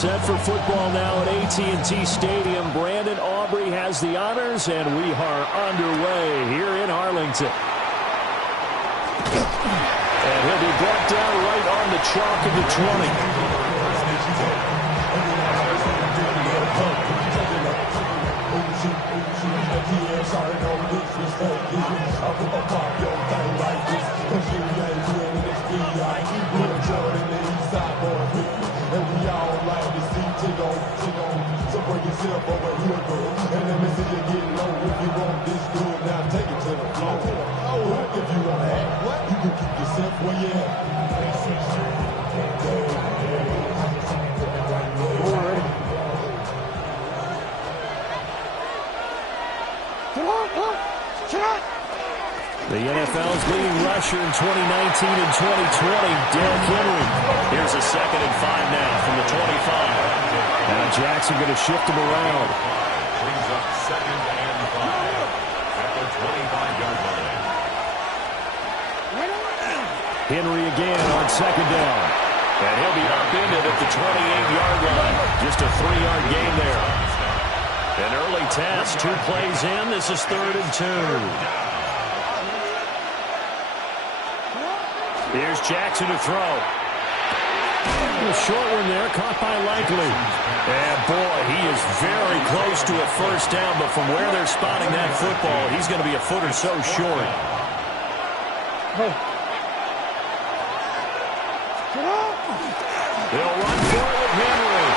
set for football now at AT&T Stadium. Brandon Aubrey has the honors, and we are underway here in Arlington. And he'll be brought down right on the chalk of the 20. The NFL's leading rusher in 2019 and 2020, Derrick Henry. Here's a 2nd and 5 now from the 25. Now Jackson going to shift him around. Brings up 2nd and 5 at the 25-yard line. Henry again on 2nd down. And he'll be upended at the 28-yard line. Just a 3-yard gain there. An early test, 2 plays in. This is 3rd and 2. Here's Jackson to throw. A short one there, caught by Likely. And boy, he is very close to a first down, but from where they're spotting that football, he's going to be a foot or so short. They'll run forward Henry.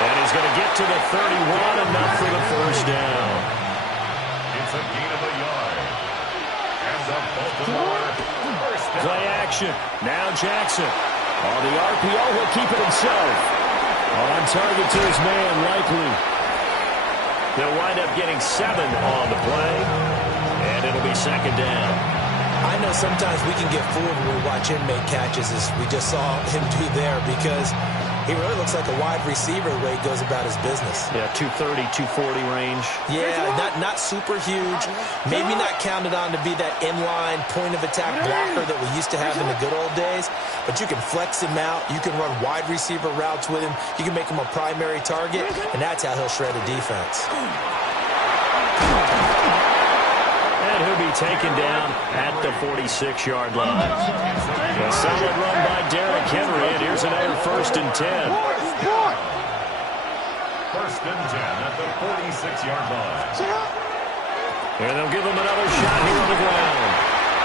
And he's going to get to the 31, enough for the first down. It's a gain of a yard. And the Baltimore first down. Play action. Now Jackson. On the RPO, he'll keep it himself. On target to his man, Likely. They'll wind up getting 7 on the play. And it'll be 2nd down. I know sometimes we can get fooled when we watch him make catches, as we just saw him do there, because he really looks like a wide receiver the way he goes about his business. Yeah, 230, 240 range. Yeah, not super huge. Maybe not counted on to be that inline point-of-attack blocker that we used to have in the good old days. But you can flex him out. You can run wide receiver routes with him. You can make him a primary target, and that's how he'll shred a defense. And he'll be taken down at the 46-yard line. A solid run by Derrick Henry, and here's another 1st and 10. 1st and 10 at the 46-yard line. And they'll give him another shot here on the ground.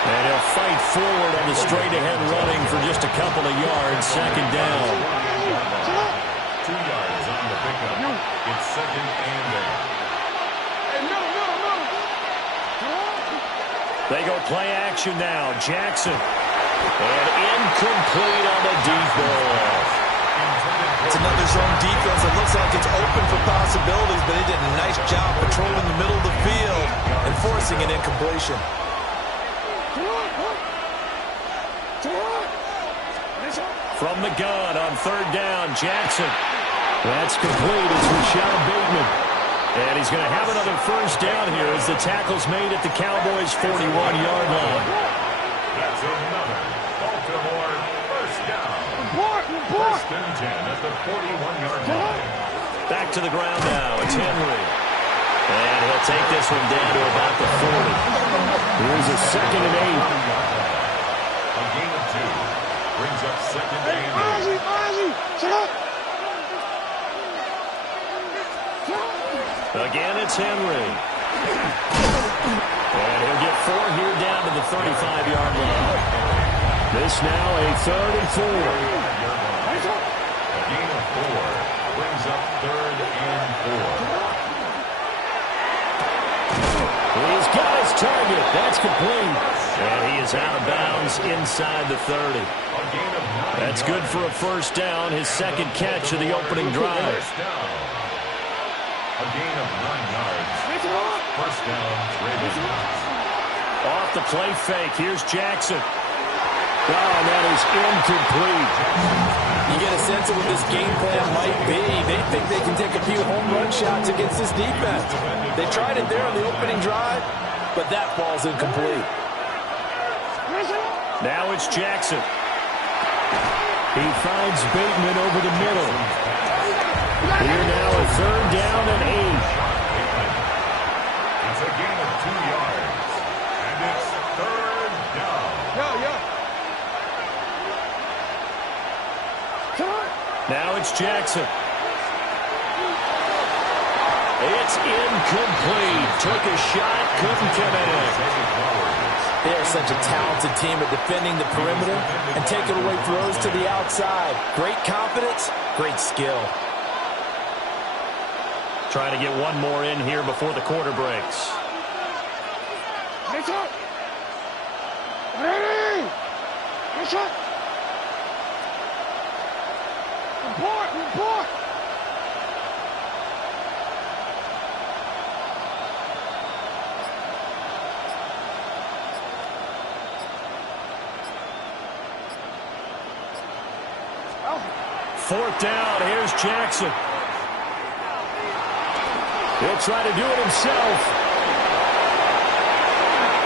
And he'll fight forward on the straight-ahead running for just a couple of yards. 2nd down. 2 yards on the pickup. It's 2nd and 8. They go play action now. Jackson. And incomplete on the deep ball. It's another zone defense that looks like it's open for possibilities, but they did a nice job patrolling the middle of the field and forcing an incompletion. From the gun on 3rd down, Jackson. That's complete. It's Rashad Bateman. And he's going to have another first down here as the tackle's made at the Cowboys' 41-yard line. That's another Baltimore first down. 1st and 10 at the 41-yard line. Back to the ground now. It's Henry. And he'll take this one down to about the 40. Here's a 2nd and 8. A gain of 2. Brings up 2nd and 8. Again, it's Henry. And he'll get 4 here down to the 35-yard line. This now a 3rd and 4. A gain of 4 brings up 3rd and 4. He's got his target. That's complete. And he is out of bounds inside the 30. That's good for a first down, his 2nd catch of the opening drive. A gain of 9 yards. First down, Ravens. Off the play fake. Here's Jackson. Oh, that is incomplete. You get a sense of what this game plan might be. They think they can take a few home run shots against this defense. They tried it there on the opening drive, but that ball's incomplete. Now it's Jackson. He finds Bateman over the middle. Here now a 3rd down and 8. It's a gain of 2 yards. And it's 3rd down. Now it's Jackson. It's incomplete. Took a shot, couldn't connect. They are such a talented team at defending the perimeter and taking away throws to the outside. Great confidence, great skill. Trying to get one more in here before the quarter breaks. Report! Fourth down, here's Jackson. He'll try to do it himself.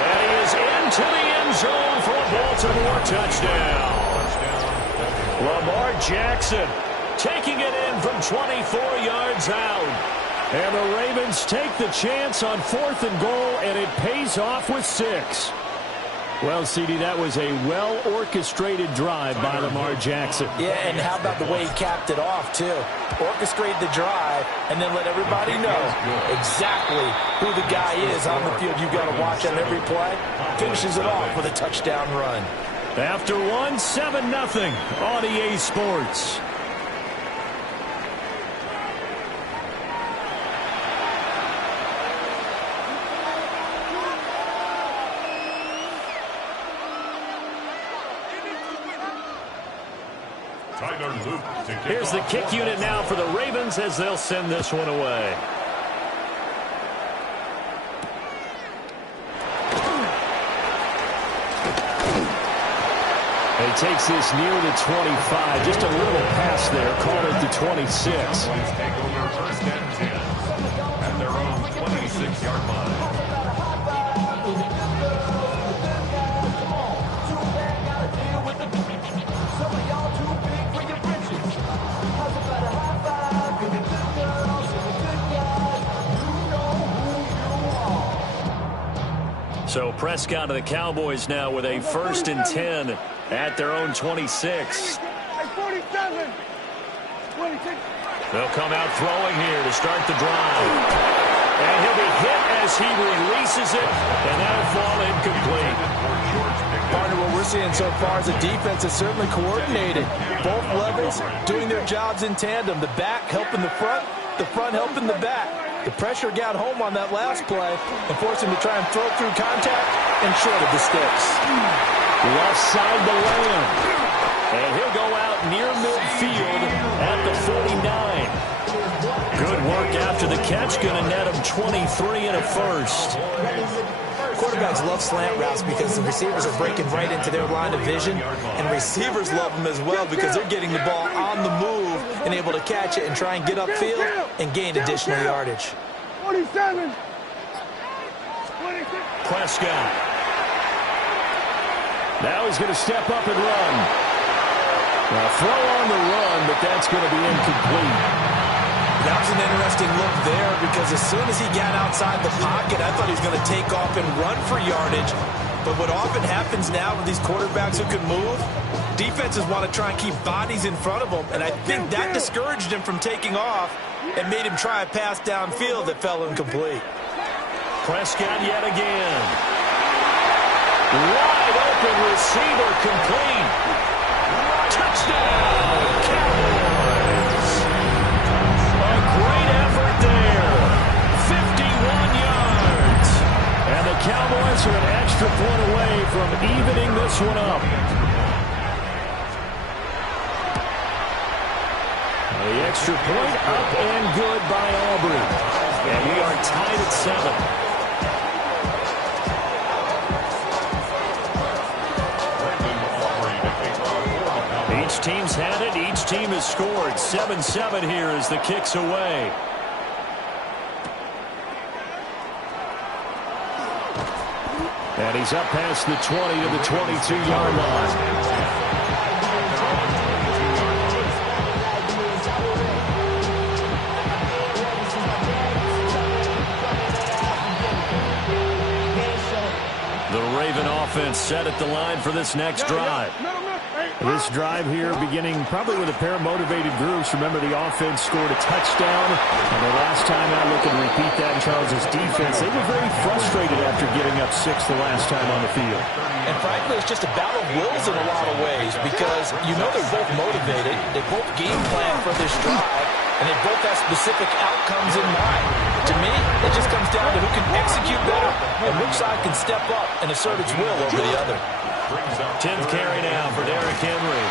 And he is into the end zone for a Baltimore touchdown. Lamar Jackson taking it in from 24 yards out. And the Ravens take the chance on 4th and goal, and it pays off with 6. Well, CD, that was a well-orchestrated drive by Lamar Jackson. Yeah, and how about the way he capped it off, too? Orchestrate the drive and then let everybody know exactly who the guy is on the field you've got to watch on every play. Finishes it off with a touchdown run. After 7-0 on EA Sports. Here's the kick unit now for the Ravens as they'll send this one away. He takes this near the 25. Just a little pass there. Call it the 26. Take over 1st and 10 at their own 26-yard line. So Prescott of the Cowboys now with a 1st and 10 at their own 26. They'll come out throwing here to start the drive. And he'll be hit as he releases it, and that'll fall incomplete. Partner, what we're seeing so far is the defense is certainly coordinated. Both levels doing their jobs in tandem. The back helping the front helping the back. The pressure got home on that last play and forced him to try and throw through contact and short of the sticks. Left side to Lamb. And he'll go out near midfield at the 49. Good work after the catch. Going to net him 23 and a 1st. Quarterbacks love slant routes because the receivers are breaking right into their line of vision, and receivers love them as well because they're getting the ball on the move and able to catch it and try and get upfield and gain additional yardage. 47. Prescott. Now he's going to step up and run. Now throw on the run, but that's going to be incomplete. That was an interesting look there because as soon as he got outside the pocket, I thought he was going to take off and run for yardage. But what often happens now with these quarterbacks who can move, defenses want to try and keep bodies in front of them, and I think that discouraged him from taking off and made him try a pass downfield that fell incomplete. Prescott yet again. Wide open receiver complete. Touchdown, Cowboys. A great effort there. 51 yards. And the Cowboys are an extra point away from evening this one up. The extra point up and good by Aubrey. And we are tied at 7. Each team's had it. Each team has scored. 7-7 here as the kick's away. And he's up past the 20 to the 22-yard line. Raven offense set at the line for this next drive. This drive here beginning probably with a pair of motivated groups. Remember, the offense scored a touchdown. And the last time out, looking to repeat that in Charles' defense. They were very frustrated after giving up 6 the last time on the field. And frankly, it's just a battle of wills in a lot of ways because you know they're both motivated. They both game plan for this drive, and they both have specific outcomes in mind. To me, it just comes down to who can execute better and which side can step up and assert its will over the other. 10th carry now for Derrick Henry.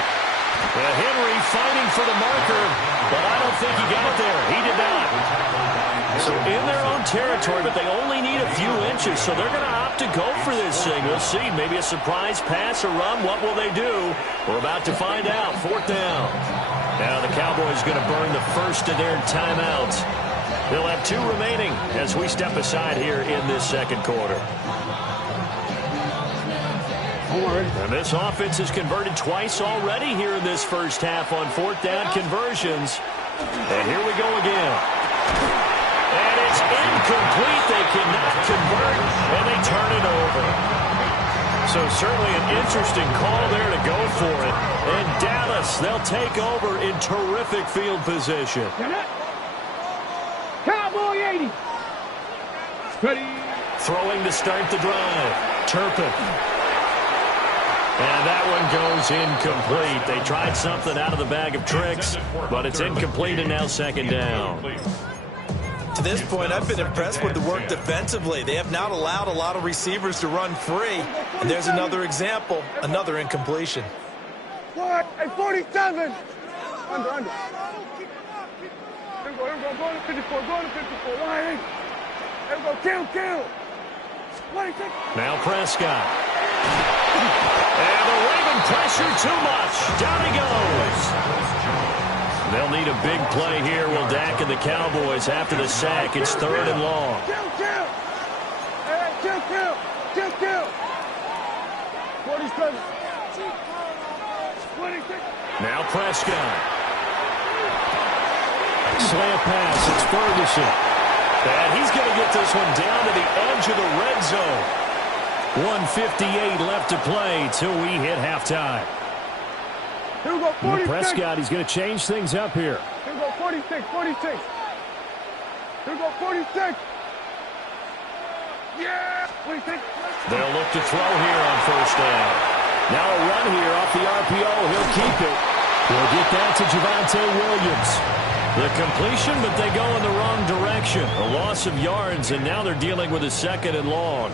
Henry fighting for the marker, but I don't think he got there. He did not. So in their own territory, but they only need a few inches, so they're going to opt to go for this thing. We'll see. Maybe a surprise pass or run. What will they do? We're about to find out. 4th down. Now the Cowboys going to burn the first of their timeouts. They'll have 2 remaining as we step aside here in this second quarter. And this offense has converted twice already here in this first half on 4th down conversions. And here we go again. And it's incomplete. They cannot convert, and they turn it over. So certainly an interesting call there to go for it. And Dallas, they'll take over in terrific field position. Cowboy 80. Ready. Throwing to start the drive. Turpin. And that one goes incomplete. They tried something out of the bag of tricks, but it's incomplete and now 2nd down. To this point, I've been impressed with the work defensively. They have not allowed a lot of receivers to run free. And there's another example, another incompletion. What? At 47. Under. Here we go. Go to 54. Go to 54. Why? Here we go. Kill. 26. Now Prescott. And the Raven pressure too much. Down he goes. They'll need a big play here. Will Dak and the Cowboys after the sack. It's 3rd and long. Kill. Hey, kill. 47. 26. Now Prescott. Slant pass. It's Ferguson. And he's going to get this one down to the edge of the red zone. 1:58 left to play till we hit halftime. Here we go, 46. Prescott, he's going to change things up here. Here we go, 46. Here we go, 46. Yeah, 46. They'll look to throw here on 1st down. Now a run here off the RPO. He'll keep it. He'll get that to Javonte Williams. The completion, but they go in the wrong direction. A loss of yards, and now they're dealing with a 2nd and long.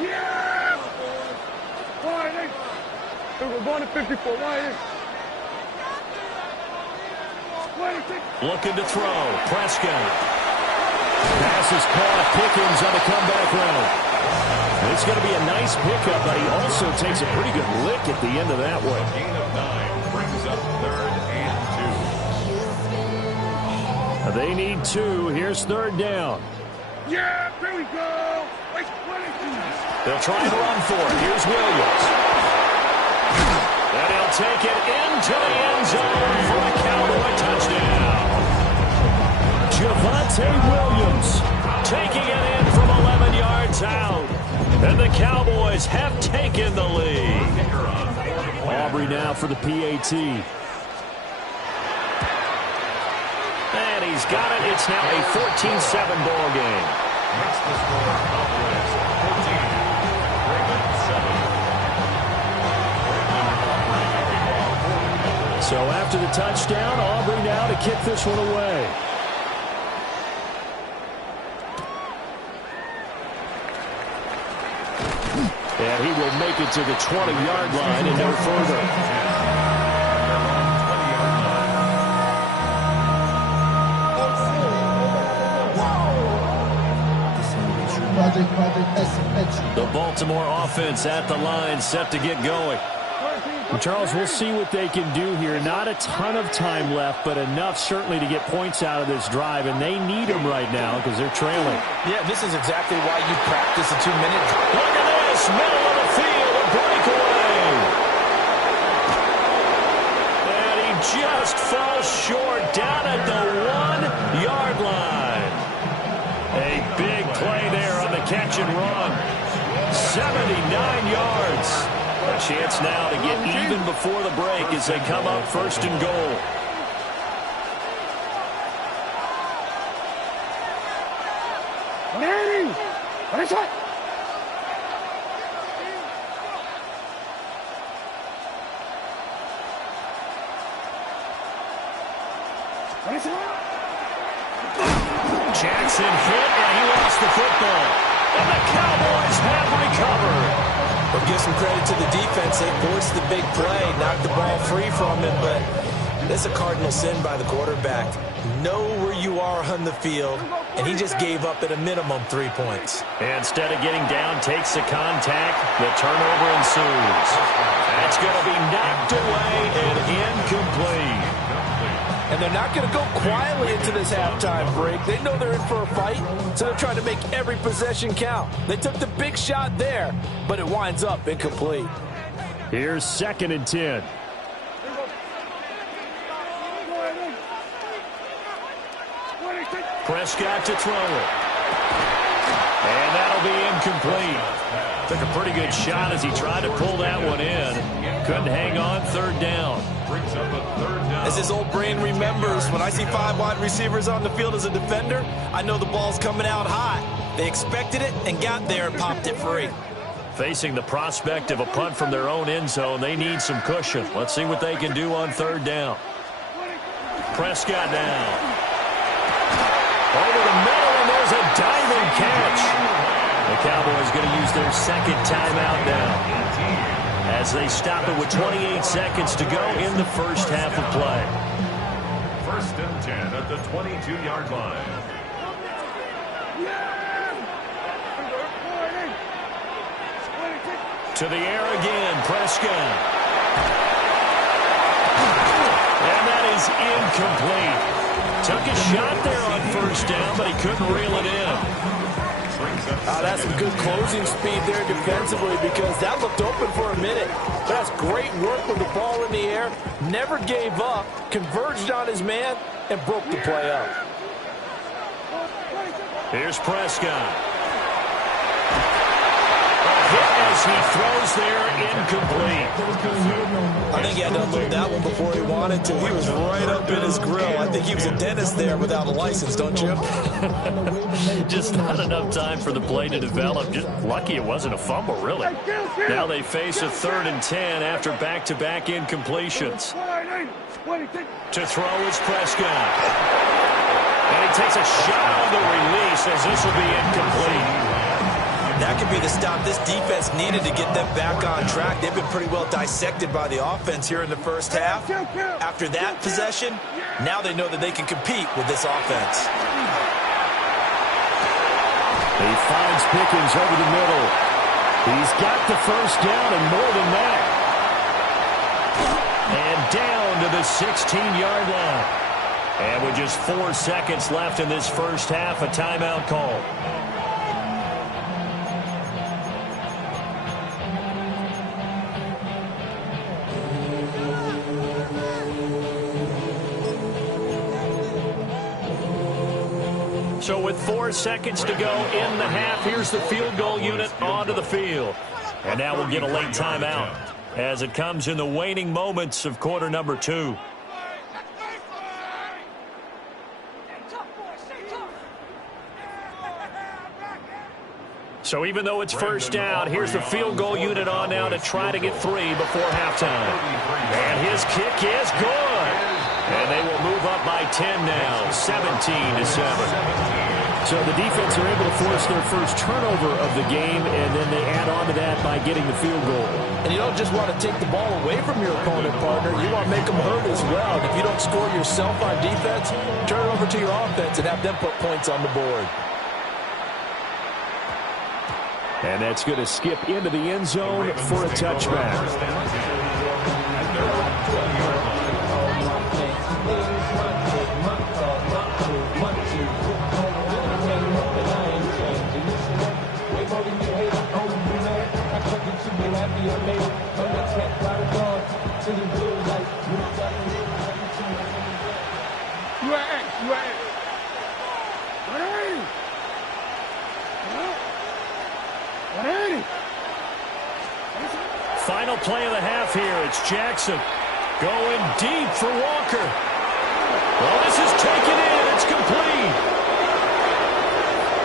Yeah! We're going to 54. Looking to throw. Prescott. Pass is caught. Pickens on the comeback route. It's going to be a nice pickup, but he also takes a pretty good lick at the end of that one. Gain of 9 brings up 3rd and 2. They need 2. Here's 3rd down. Yeah, there we go. They'll try and run for it. Here's Williams. And he'll take it into the end zone for a Cowboy touchdown. Javonte Williams taking it in from 11 yards out. And the Cowboys have taken the lead. Aubrey now for the PAT. And he's got it. It's now a 14-7 ball game. Makes the score Cowboys 14, Ravens 7. So after the touchdown, Aubrey now to kick this one away. And he will make it to the 20-yard line and no further. The Baltimore offense at the line set to get going. And Charles, we'll see what they can do here. Not a ton of time left, but enough certainly to get points out of this drive, and they need them right now because they're trailing. Yeah, this is exactly why you practice a 2-minute. Look at this, middle of the field, a breakaway. And he just falls short down at the 1-yard line. A big play there on the catch and run. 79 yards. A chance now to get even before the break as they come up first and goal. Manning! What is that? What is it? Jackson hit, and he lost the football. And the Cowboys have recovered. Well, give some credit to the defense. They forced the big play, knocked the ball free from him, but this is a cardinal sin by the quarterback. Know where you are on the field, and he just gave up at a minimum 3 points. And instead of getting down, takes the contact. The turnover ensues. That's going to be knocked away and incomplete. And they're not going to go quietly into this halftime break. They know they're in for a fight, so they're trying to make every possession count. They took the big shot there, but it winds up incomplete. Here's 2nd and 10. Prescott to throw it. And that'll be incomplete. Took a pretty good shot as he tried to pull that one in. Couldn't hang on, 3rd down. As his old brain remembers, when I see 5 wide receivers on the field as a defender, I know the ball's coming out hot. They expected it and got there and popped it free. Facing the prospect of a punt from their own end zone, they need some cushion. Let's see what they can do on 3rd down. Prescott now. Over the middle, and there's a diving catch. The Cowboys going to use their 2nd timeout now, as they stop it with 28 seconds to go in the first half of play. 1st and 10 at the 22-yard line. To the air again, Prescott. And that is incomplete. Took a shot there on 1st down, but he couldn't reel it in. That's some good closing speed there defensively, because that looked open for a minute. That's great work with the ball in the air. Never gave up, converged on his man, and broke the play up. Here's Prescott. A hit as he throws there, incomplete. I think he had to unload that one before he wanted to. He was right up in his grill. I think he was a dentist there without a license, don't you? Just not enough time for the play to develop. Just lucky it wasn't a fumble, really. Now they face a 3rd and 10 after back-to-back incompletions. To throw is Prescott. And he takes a shot on the release as this will be incomplete. That could be the stop this defense needed to get them back on track. They've been pretty well dissected by the offense here in the first half. After that possession, now they know that they can compete with this offense. He finds Pickens over the middle. He's got the 1st down and more than that. And down to the 16-yard line. And with just 4 seconds left in this first half, a timeout call. So with 4 seconds to go in the half, here's the field goal unit onto the field. And now we'll get a late timeout as it comes in the waning moments of quarter number 2. So even though it's 1st down, here's the field goal unit on now to try to get 3 before halftime. And his kick is good. And they will move up by 10 now, 17-7. So the defense are able to force their first turnover of the game, and then they add on to that by getting the field goal. And you don't just want to take the ball away from your opponent, partner. You want to make them hurt as well. And if you don't score yourself on defense, turn it over to your offense and have them put points on the board. And that's going to skip into the end zone for a touchback. Final play of the half here. It's Jackson going deep for Walker. Well, this is taken in. It's complete.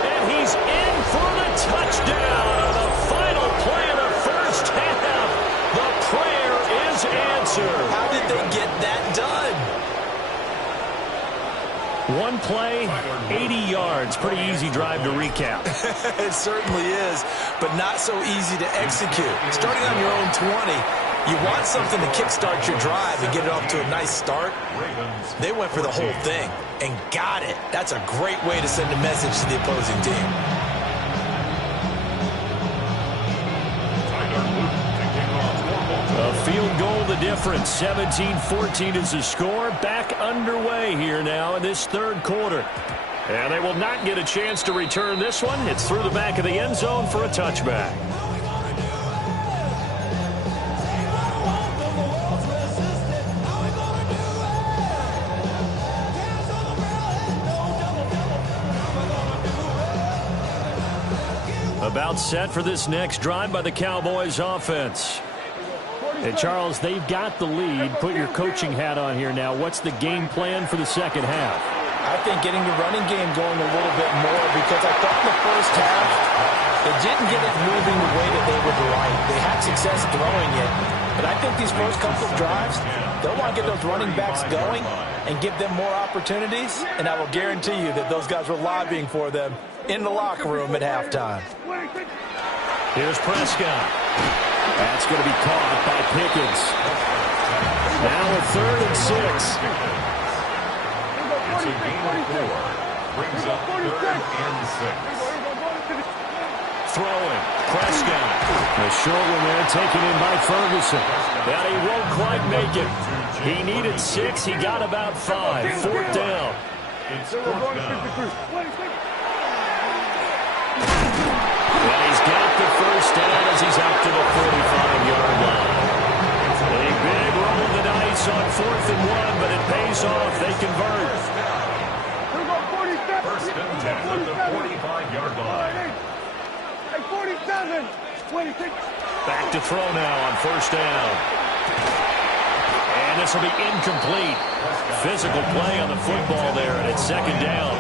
And he's in for the touchdown on the final play of the first half. The prayer is answered. How did they get that done? One play, 80 yards. Pretty easy drive to recap. It certainly is, but not so easy to execute. Starting on your own 20, you want something to kickstart your drive and get it off to a nice start. They went for the whole thing and got it. That's a great way to send a message to the opposing team. A field goal the difference. 17-14 is the score. Back underway here now in this third quarter. And they will not get a chance to return this one. It's through the back of the end zone for a touchback. About set for this next drive by the Cowboys offense. And Charles, they've got the lead. Put your coaching hat on here now. What's the game plan for the second half? I think getting the running game going a little bit more, because I thought in the first half they didn't get it moving the way that they would like. They had success throwing it, but I think these first couple of drives, they'll want to get those running backs going and give them more opportunities, and I will guarantee you that those guys were lobbying for them in the locker room at halftime. Here's Prescott. That's going to be caught by Pickens. Now a 3rd and 6. It's a gain of 4. Brings up 3rd and 6. Throwing. Prescott. The short one there taken in by Ferguson. But he won't quite make it. He needed 6. He got about 5. 4th down. It's 4th down. And he's got the first down as he's out to the 45-yard line. A big roll of the dice on 4th and 1, but it pays off. They convert. First and 10 at the 45-yard line. 47. 26. Back to throw now on 1st down. And this will be incomplete. Physical play on the football there, and it's 2nd down.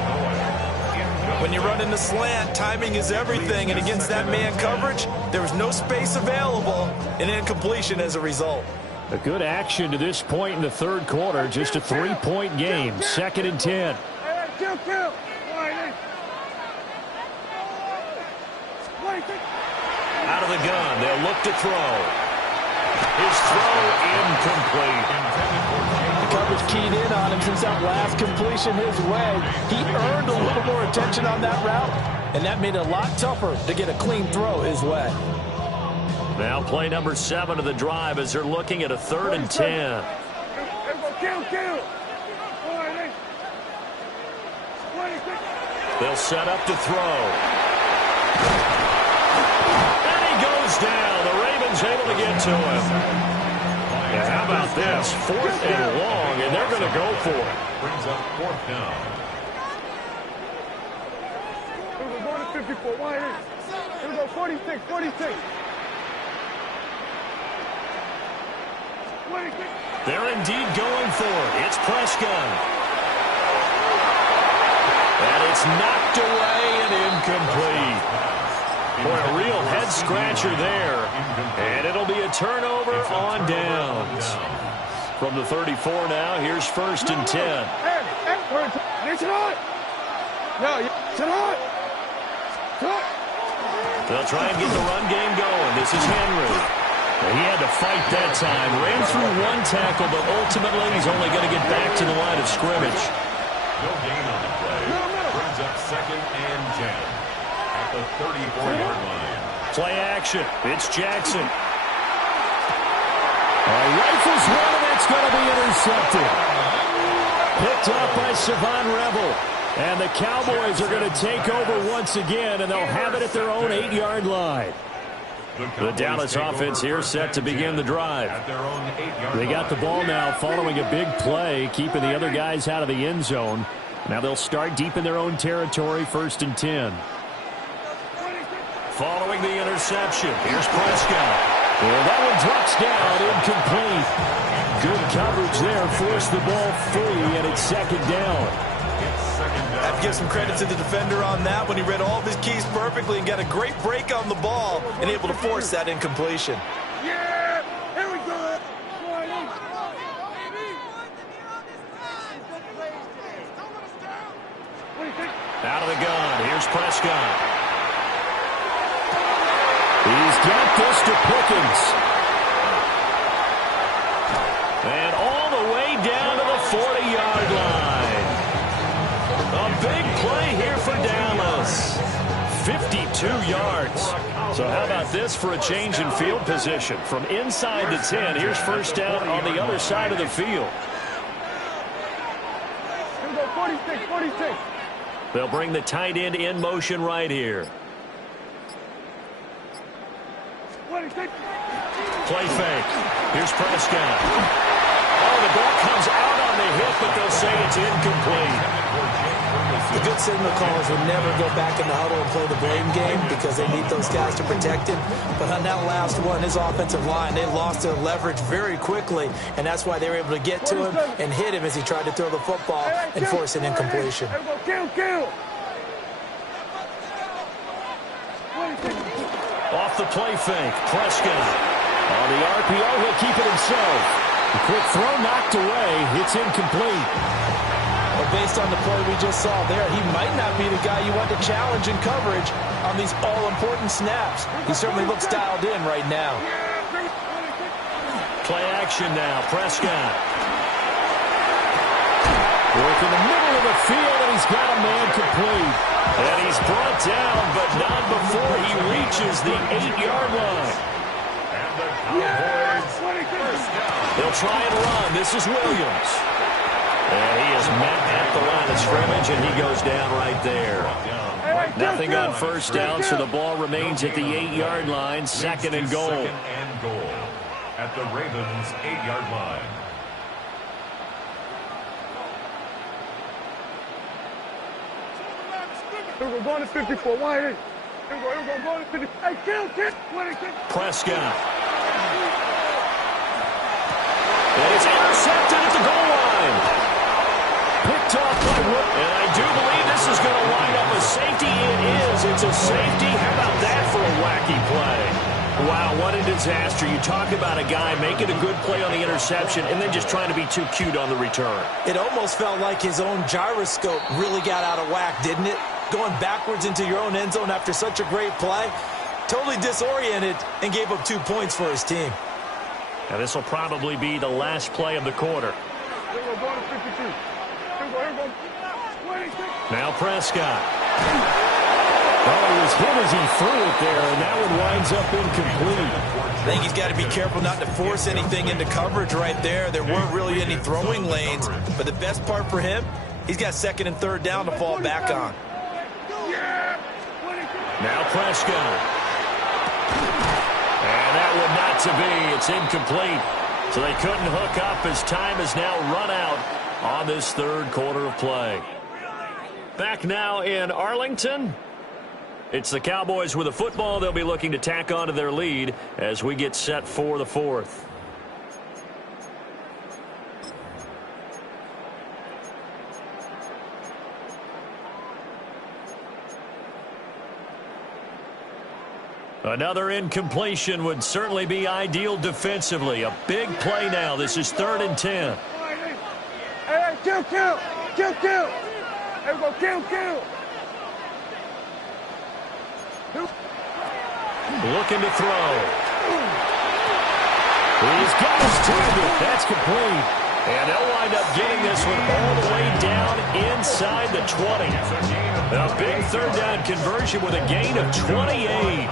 When you run in the slant, timing is everything, and against that man coverage, there was no space available, and incompletion as a result. A good action to this point in the third quarter. Just a 3-point game. 2nd and 10. Out of the gun. They'll look to throw. His throw incomplete. The coverage keyed in on him since that last completion his way. He earned a little more attention on that route, and that made it a lot tougher to get a clean throw his way. Now play number 7 of the drive as they're looking at a 3rd and 10. They'll set up to throw. And he goes down. The Ravens able to get to him. And how about this? 4th and long, and they're going to go for it. Brings up 4th down. We're going to 54. Why is? Here we go. 46. 46. They're indeed going for it. It's Prescott. And it's knocked away and incomplete. Boy, a real head-scratcher there. And it'll be a turnover on downs. From the 34 now, here's 1st and 10. They'll try and get the run game going. This is Henry. He had to fight that time. Ran through 1 tackle, but ultimately he's only going to get back to the line of scrimmage. No gain on the play. Brings up 2nd and 10 at the 34-yard line. Play action. It's Jackson. Rifles one, and that's going to be intercepted. Picked up by Savon Rebel. And the Cowboys are going to take over once again, and they'll have it at their own 8-yard line. The Dallas offense here set to begin the drive. They got the ball now following a big play, keeping the other guys out of the end zone. Now they'll start deep in their own territory, 1st and 10. Following the interception, here's Prescott. And that one drops down, incomplete. Good coverage there, forced the ball free, and it's second down. I have to give some credit to the defender on that when he read all of his keys perfectly and got a great break on the ball and able to force that incompletion. Yeah! Here we go! Out of the gun, here's Prescott. He's got this to Pickens. And all the way down to the 40-yard line. A big play here for Dallas. 52 yards. So how about this for a change in field position? From inside the 10, here's first down on the other side of the field. Here we go, 46, 46. They'll bring the tight end in motion right here. 26. Play fake. Here's Prescott. Oh, the ball comes out on the hit, but they'll say it's incomplete. The good signal callers will never go back in the huddle and play the blame game because they need those guys to protect him. But on that last one, his offensive line, they lost their leverage very quickly, and that's why they were able to get to him and hit him as he tried to throw the football and force an incompletion. Kill. Off the play fake, Prescott. On the RPO, he'll keep it himself. The quick throw knocked away. It's incomplete. Well, based on the play we just saw there, he might not be the guy you want to challenge in coverage on these all-important snaps. He certainly looks dialed in right now. Play action now, Prescott. Work in the middle of the field, and he's got a man complete. And he's brought down, but not before he reaches the 8-yard line. They'll try and run. This is Williams. And he is met at the line of scrimmage, and he goes down right there. Nothing on first down, so the ball remains at the 8-yard line, second and goal. Second and goal at the Ravens' 8-yard line. We're going to 54. Wide in. We're going to 50. Hey, kill. Prescott. And it's intercepted at the goal line. Picked off by Wood. And I do believe this is going to wind up a safety. It is. It's a safety. How about that for a wacky play? Wow, what a disaster. You talk about a guy making a good play on the interception and then just trying to be too cute on the return. It almost felt like his own gyroscope really got out of whack, didn't it? Going backwards into your own end zone after such a great play. Totally disoriented and gave up 2 points for his team. Now this will probably be the last play of the quarter. Now Prescott. Oh, he was hit as he threw it there, and that one winds up incomplete. I think he's got to be careful not to force anything into coverage right there. There weren't really any throwing lanes, but the best part for him, he's got second and third down to fall back on. Now Prescott. And that one not to be. It's incomplete. So they couldn't hook up as time is now run out on this third quarter of play. Back now in Arlington. It's the Cowboys with the football. They'll be looking to tack on to their lead as we get set for the fourth. Another incompletion would certainly be ideal defensively. A big play now. This is 3rd and 10. Hey, kill. Hey, go, kill. Looking to throw. He's got his target. That's complete. And they'll wind up getting this one all the way down inside the 20. A big third down conversion with a gain of 28.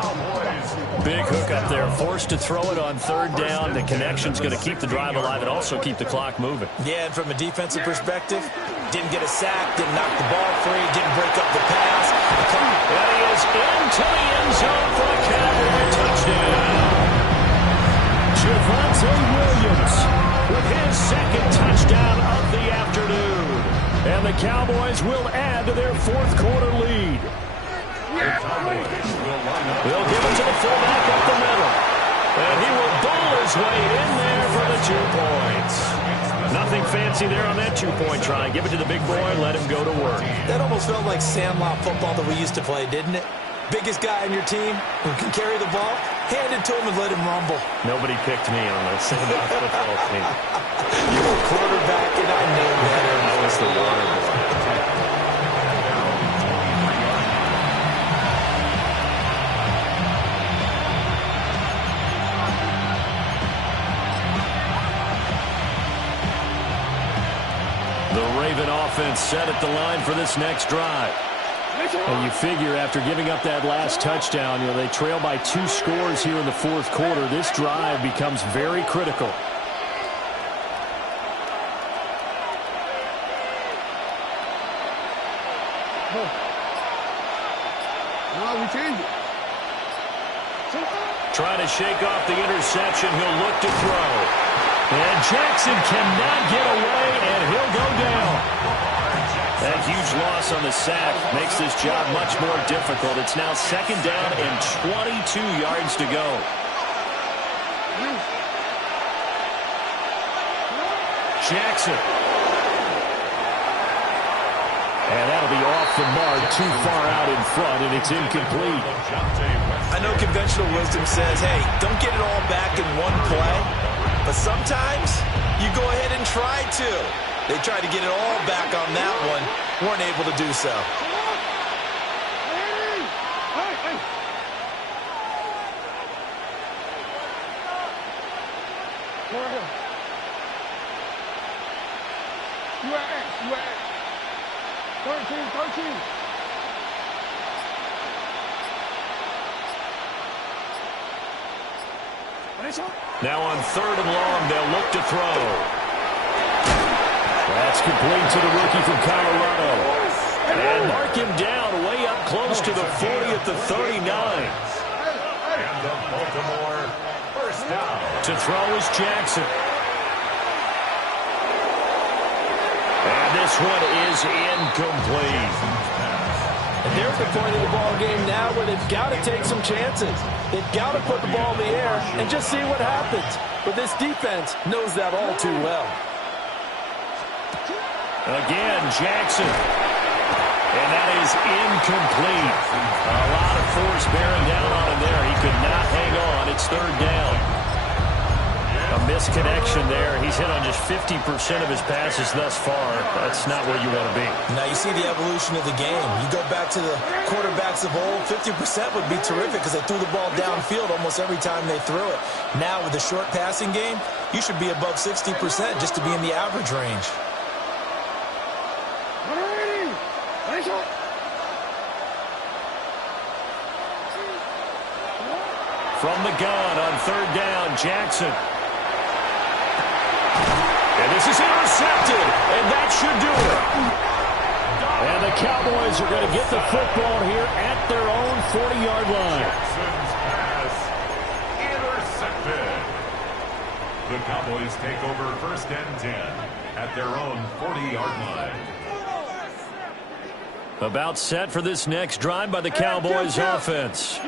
Big hook up there. Forced to throw it on third down. The connection's going to keep the drive alive and also keep the clock moving. Yeah, and from a defensive perspective, didn't get a sack, didn't knock the ball free, didn't break up the pass. And he is into the end zone for a Cowboy touchdown. Javonte Williams with his second touchdown of the afternoon. And the Cowboys will add to their fourth quarter lead. They'll give it to the fullback up the middle. And he his way in there for the 2 points. Nothing fancy there on that 2-point try. Give it to the big boy, let him go to work. That almost felt like Sandlot football that we used to play, didn't it? Biggest guy on your team who can carry the ball, hand it to him and let him rumble. Nobody picked me on the Sandlot football team. You were quarterback, and I know better. I was the water boy. The Raven offense set at the line for this next drive. And you figure after giving up that last touchdown, they trail by 2 scores here in the 4th quarter. This drive becomes very critical. We change it. Trying to shake off the interception. He'll look to throw. And Jackson cannot get away, and he'll go down. That huge loss on the sack makes this job much more difficult. It's now 2nd down and 22 yards to go. Jackson. And that'll be off the mark, too far out in front, and it's incomplete. I know conventional wisdom says, hey, don't get it all back in one play. But sometimes you go ahead and try to. They tried to get it all back on that one. Weren't able to do so. You at X. 13. Now on 3rd and long, they'll look to throw. That's complete to the rookie from Colorado. And mark him down way up close to the 40 at the 39. And the Baltimore first down. To throw is Jackson. And this one is incomplete. And they're at the point of the ball game now where they've got to take some chances. They've got to put the ball in the air and just see what happens. But this defense knows that all too well. Again, Jackson. And that is incomplete. A lot of force bearing down on him there. He could not hang on. It's 3rd down. A misconnection there. He's hit on just 50% of his passes thus far. That's not where you want to be. Now you see the evolution of the game. You go back to the quarterbacks of old, 50% would be terrific because they threw the ball downfield almost every time they threw it. Now with the short passing game, you should be above 60% just to be in the average range. From the gun on 3rd down, Jackson. And this is intercepted, and that should do it. And the Cowboys are going to get the football here at their own 40-yard line. Jackson's pass intercepted. The Cowboys take over 1st and 10 at their own 40-yard line. About set for this next drive by the Cowboys offense.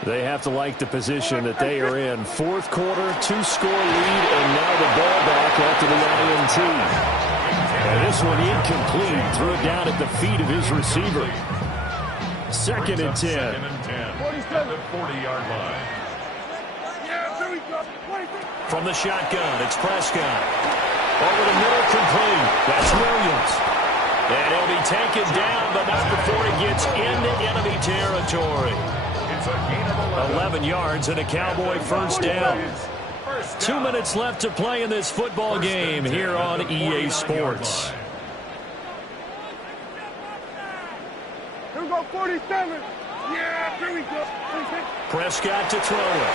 They have to like the position that they are in. 4th quarter, 2-score lead, and now the ball back after the INT. And this one incomplete. Threw it down at the feet of his receiver. 2nd and 10. 2nd and 10 at the 40-yard line. From the shotgun, it's Prescott. Over the middle, complete. That's Williams. And he'll be taken down, but not before he gets into enemy territory. 11 yards and a Cowboy first down. 2 minutes left to play in this football game here on EA Sports. Here we go, 47. Yeah, here we go. Prescott to throw it.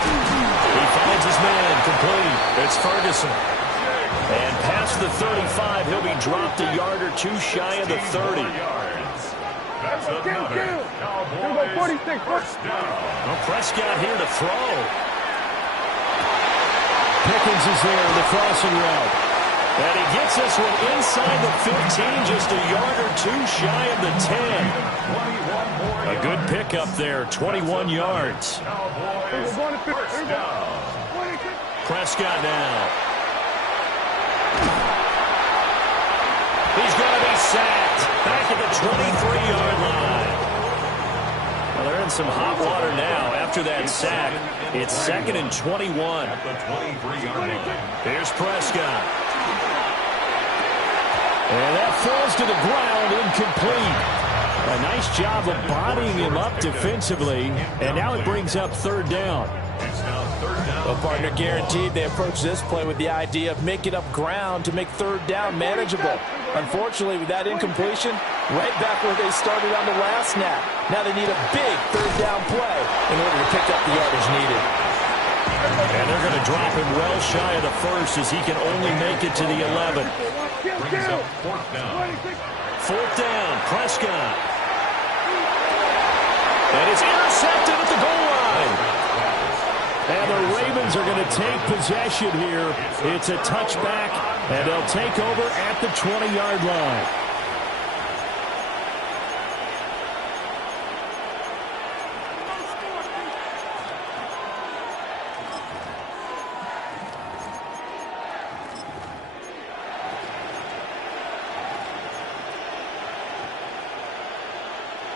He finds his man, complete. It's Ferguson. And past the 35, he'll be dropped a yard or two shy of the 30. That's another Cowboys 46. first down. Well, Prescott here to throw. Pickens is there in the crossing route. And he gets this one inside the 15, just a yard or two shy of the 10. A good pickup there, 21 yards. Cowboys first down. Prescott now. He's going to be sacked back at the 23-yard line. Well, they're in some hot water now after that sack. It's 2nd and 21. At the 23-yard line. Here's Prescott. And that falls to the ground, incomplete. A nice job of bodying him up defensively, and now it brings up 3rd down. It's now 3rd down. Well, partner, guaranteed they approach this play with the idea of making up ground to make 3rd down manageable. Unfortunately, with that incompletion, right back where they started on the last snap. Now they need a big 3rd down play in order to pick up the yardage needed. And they're going to drop him well shy of the 1st as he can only make it to the 11. Brings up 4th down. 4th down, Prescott. And it's intercepted at the goal line. And the Ravens are going to take possession here. It's a touchback, and they'll take over at the 20-yard line.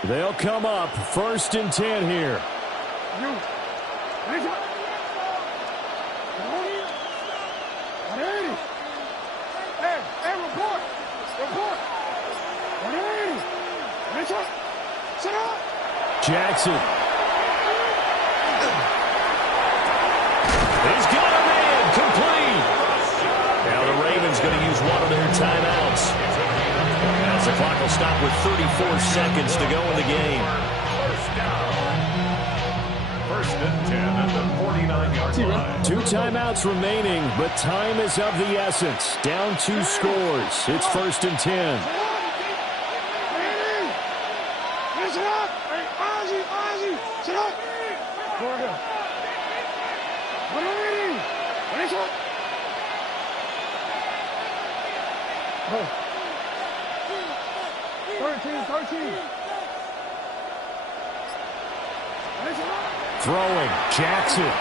They'll come up 1st and 10 here. Jackson. He's got a man complete. Now the Ravens going to use one of their timeouts. As the clock will stop with 34 seconds to go in the game. 1st and 10 at the 49-yard line. 2 timeouts remaining, but time is of the essence. Down 2 scores. It's 1st and 10. Throwing, Jackson.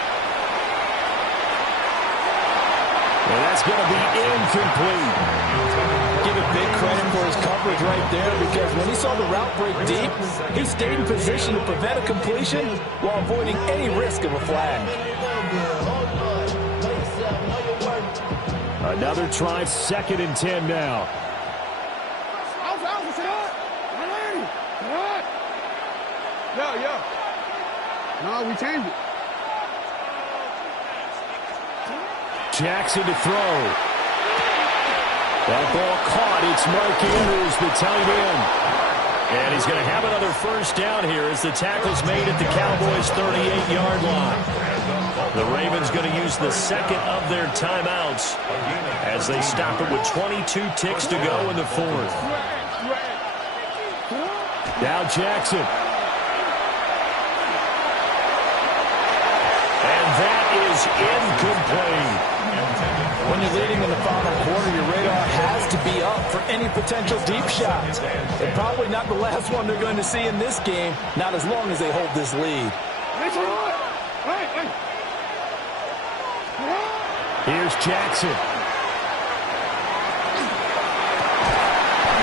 And that's going to be incomplete. Give it big credit for his coverage right there, because when he saw the route break deep, he stayed in position to prevent a completion while avoiding any risk of a flag. Another try, 2nd and 10 now. No, we changed it. Jackson to throw. That ball caught. It's Mark Andrews, the tight end. And he's going to have another 1st down here as the tackle's made at the Cowboys' 38-yard line. The Ravens going to use the 2nd of their timeouts as they stop it with 22 ticks to go in the 4th. Now Jackson. And that is incomplete. When you're leading in the final quarter, your radar has to be up for any potential deep shots. And probably not the last one they're going to see in this game, not as long as they hold this lead. Here's Jackson.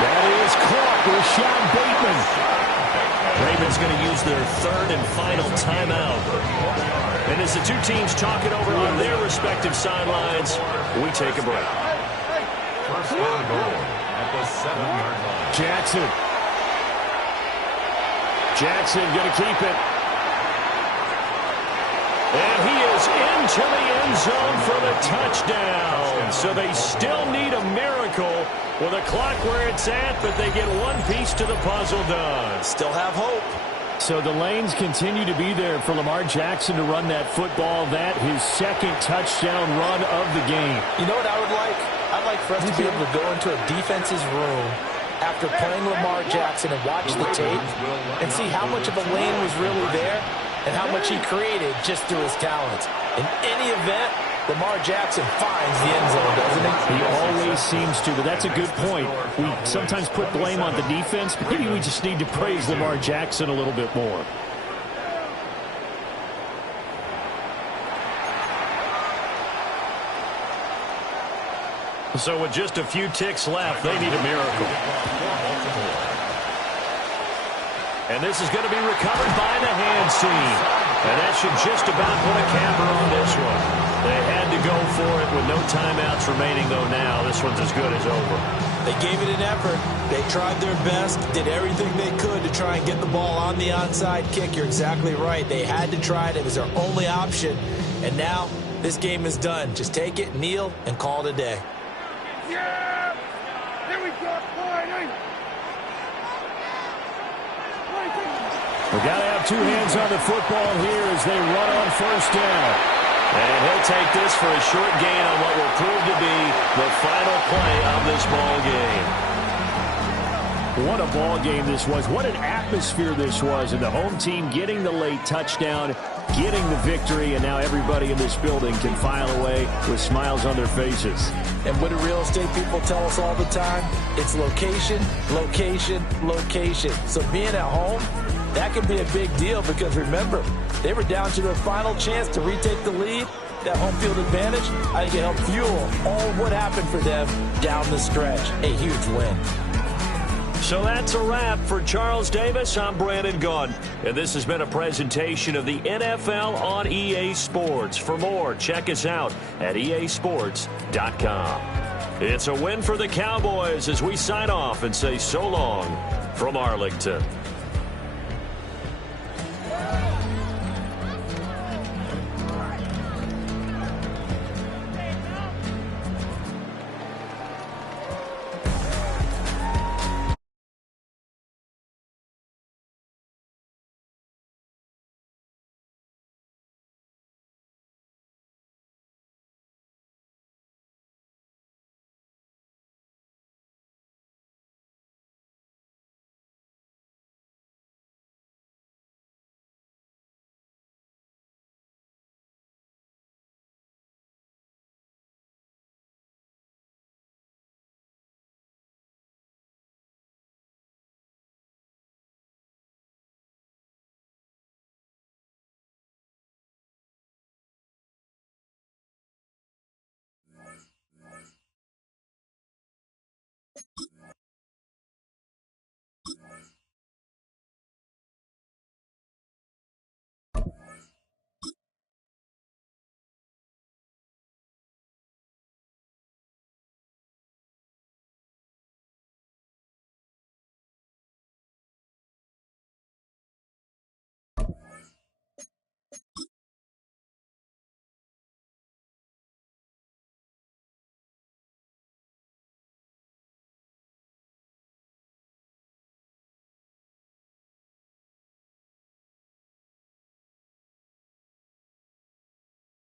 That is caught with Sean Bateman. Ravens going to use their 3rd and final timeout. And as the 2 teams talk it over on their respective sidelines, we take a break. 1st and goal at the 7-yard line. Jackson. Jackson going to keep it. And he is into the end zone for the touchdown. So they still need a miracle with a clock where it's at, but they get one piece to the puzzle done. Still have hope. So the lanes continue to be there for Lamar Jackson to run that football. That his 2nd touchdown run of the game. You know what I would like? I'd like for us to be able to go into a defense's room after playing Lamar Jackson and watch the tape and see how much of a lane was really there and how much he created just through his talents. In any event, Lamar Jackson finds the end zone, doesn't he? He always seems to, but that's a good point. We sometimes put blame on the defense, but maybe we just need to praise Lamar Jackson a little bit more. So with just a few ticks left, they need a miracle. And this is going to be recovered by the hands team. And that should just about put a capper on this one. They had to go for it with no timeouts remaining, though now. This one's as good as over. They gave it an effort. They tried their best, did everything they could to try and get the ball on the onside kick. You're exactly right. They had to try it. It was their only option. And now this game is done. Just take it, kneel, and call it a day. Yeah! Here we go. We got to have two hands on the football here as they run on first down. And he'll take this for a short gain on what will prove to be the final play of this ball game. What a ball game this was. What an atmosphere this was. And the home team getting the late touchdown, getting the victory, and now everybody in this building can file away with smiles on their faces. And what do real estate people tell us all the time? It's location, location, location. So being at home, that can be a big deal because, remember, they were down to their final chance to retake the lead. That home field advantage, I think it helped fuel all what happened for them down the stretch. A huge win. So that's a wrap for Charles Davis. I'm Brandon Gunn, and this has been a presentation of the NFL on EA Sports. For more, check us out at easports.com. It's a win for the Cowboys as we sign off and say so long from Arlington.